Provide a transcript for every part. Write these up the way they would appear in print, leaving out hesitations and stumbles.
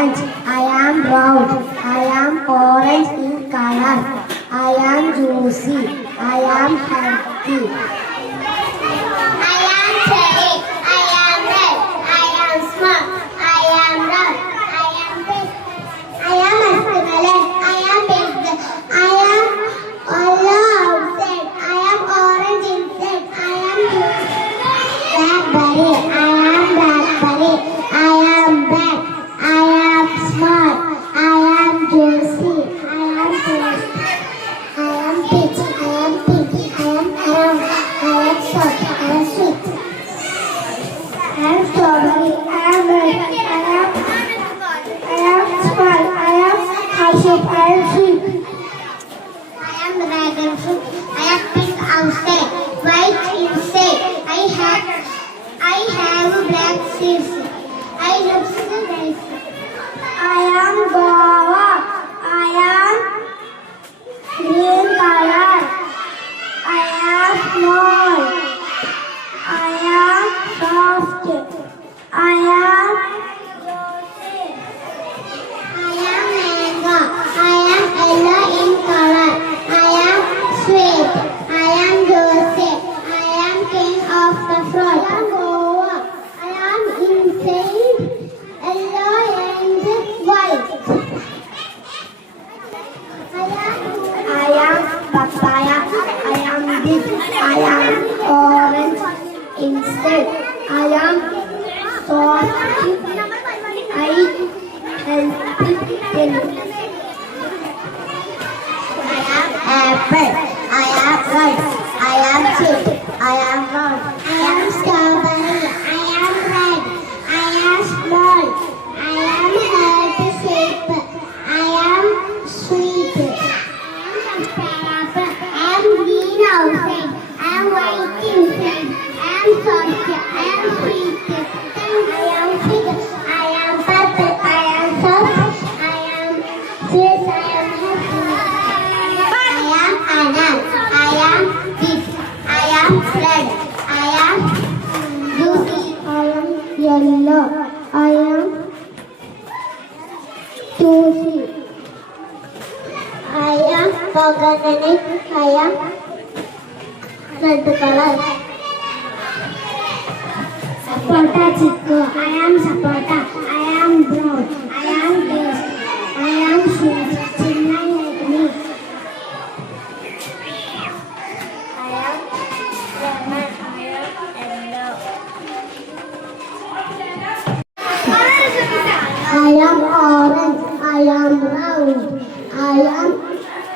orange. I am brown. I am orange in color. I am juicy. I am healthy. I am cherry. I am red. I am smart. I am round. I am big. I am watermelon. I am big. I am yellow outside. I am orange inside. I am blackberry. I am blackberry. I am black. I am smart. I am juicy. I am tasty. I am peach. I am pink. I am round. I am soft. I am sweet. I am strawberry. I am red. I am small. I am high shape. I am sweet. I am dragon fruit. I am pink outside, white inside. I have black seeds. I love cigarettes. I am guava. I am green color. I am small. I am soft. I am mango. I am yellow in color. I am sweet. I am juicy. I am king of the fruit. I am guava. I am inside yellow and white. I am papaya. I am big. I am orange inside. I am soft. I healthy. I am apple. I am rice. I am sweet. I am round. I am strawberry. I am red. I am small. I am healthy shape. I am sweet. I am green outside. I am white inside. I am soft. I am sweet. I am big. I am purple. I am soft. I am sweet. I am happy. I am Anna. I am big. I am red. I am juicy. I am yellow. I am juicy. I am pomegranate. I am red color. Sapota chico. I am sapota. I am brown. I am taste. I am sweet. Chilla like me. I am lemon. I am yellow. I am orange. I am brown.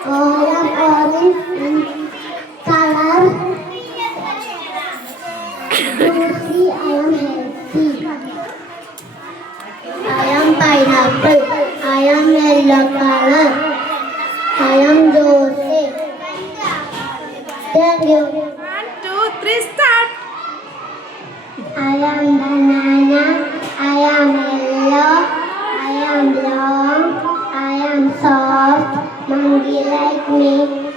I am orange in color. Juicy. I am healthy. I am pineapple. I am yellow color. I am juicy. Thank you. 1, 2, 3, start. I am banana. I am yellow. I am long. I am soft. Monkey like me.